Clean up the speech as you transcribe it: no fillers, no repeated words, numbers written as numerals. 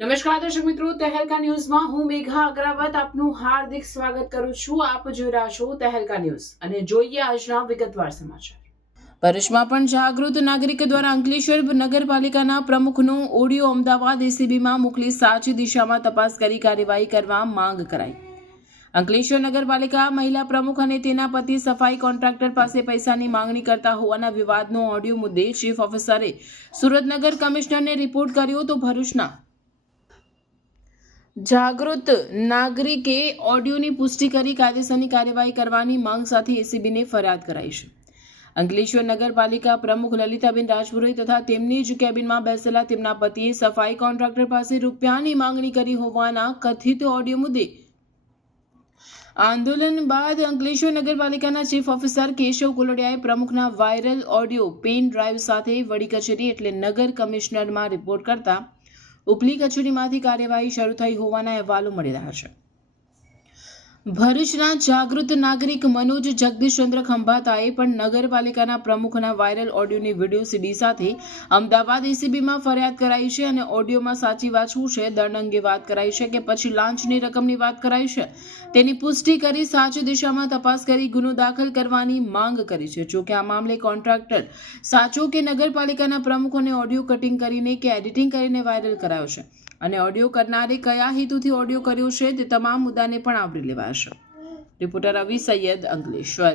નમસ્કાર દર્શક મિત્રો, તહેલકા ન્યૂઝમાં હું મેઘા અગ્રવાલ આપનું હાર્દિક સ્વાગત કરું છું. આપ જોઈ રહ્યા છો તહેલકા ન્યૂઝ અને જોઈએ આજના વિગતવાર સમાચાર. ભરૂચમાં પણ જાગૃત નાગરિક દ્વારા અંકલેશ્વર નગરપાલિકાના પ્રમુખનો ઓડિયો અમદાવાદ એસીબીમાં મોકલી સાચી દિશામાં તપાસ કરી કાર્યવાહી કરવા માંગ કરાઈ. અંકલેશ્વર નગરપાલિકા મહિલા પ્રમુખ અને તેના પતિ સફાઈ કોન્ટ્રાક્ટર પાસે પૈસાની માંગણી કરતા હોવાના વિવાદનો ઓડિયો મુદ્દે ચીફ ઓફિસરે સુરત નગર કમિશનરને રિપોર્ટ કર્યો તો ભરૂચના જાગૃત નાગરિકે ઓડિયોની પુષ્ટિ કરી કાયદેસરની કાર્યવાહી કરવાની માંગ સાથે એસીબીને ફરિયાદ કરાઈ છે. અંકલેશ્વર નગરપાલિકા પ્રમુખ લલિતાબેન રાજપુરોહિત તથા તેમની જ કેબિનમાં બેસેલા તેમના પતિએ સફાઈ કોન્ટ્રાક્ટર પાસે રૂપિયાની માંગણી કરી હોવાના કથિત ઓડિયો મુદ્દે આંદોલન બાદ અંકલેશ્વર નગરપાલિકાના ચીફ ઓફિસર કેશવ કુલડિયાએ પ્રમુખના વાયરલ ઓડિયો પેન ડ્રાઈવ સાથે વડી કચેરી એટલે નગર કમિશનરમાં રિપોર્ટ કરતા ઉપલી કચેરીમાંથી કાર્યવાહી શરૂ થઈ હોવાના અહેવાલો મળી રહ્યા છે. ભરૂચના જાગૃત નાગરિક મનોજ જગદીશચંદ્ર ખંભાતાએ પણ નગરપાલિકાના પ્રમુખના વાયરલ ઓડિયોની વિડીયો સીડી સાથે અમદાવાદ એસીબીમાં ફરિયાદ કરાઈ છે અને ઓડિયોમાં સાચી વાત શું છે, દંડ અંગે વાત કરાઈ છે કે પછી લાંચની રકમની વાત કરાઈ છે તેની પુષ્ટિ કરી સાચી દિશામાં તપાસ કરી ગુનો દાખલ કરવાની માંગ કરી છે. જોકે આ મામલે કોન્ટ્રાક્ટર સાચો કે નગરપાલિકાના પ્રમુખોને ઓડિયો કટિંગ કરીને કે એડિટિંગ કરીને વાયરલ કરાયો છે અને ઓડિયો કરનારે કયા હેતુથી ઓડિયો કર્યો છે તે તમામ મુદ્દાને પણ આવરી લેવાશે. રિપોર્ટર રવિ સૈયદ, અંકલેશ્વર.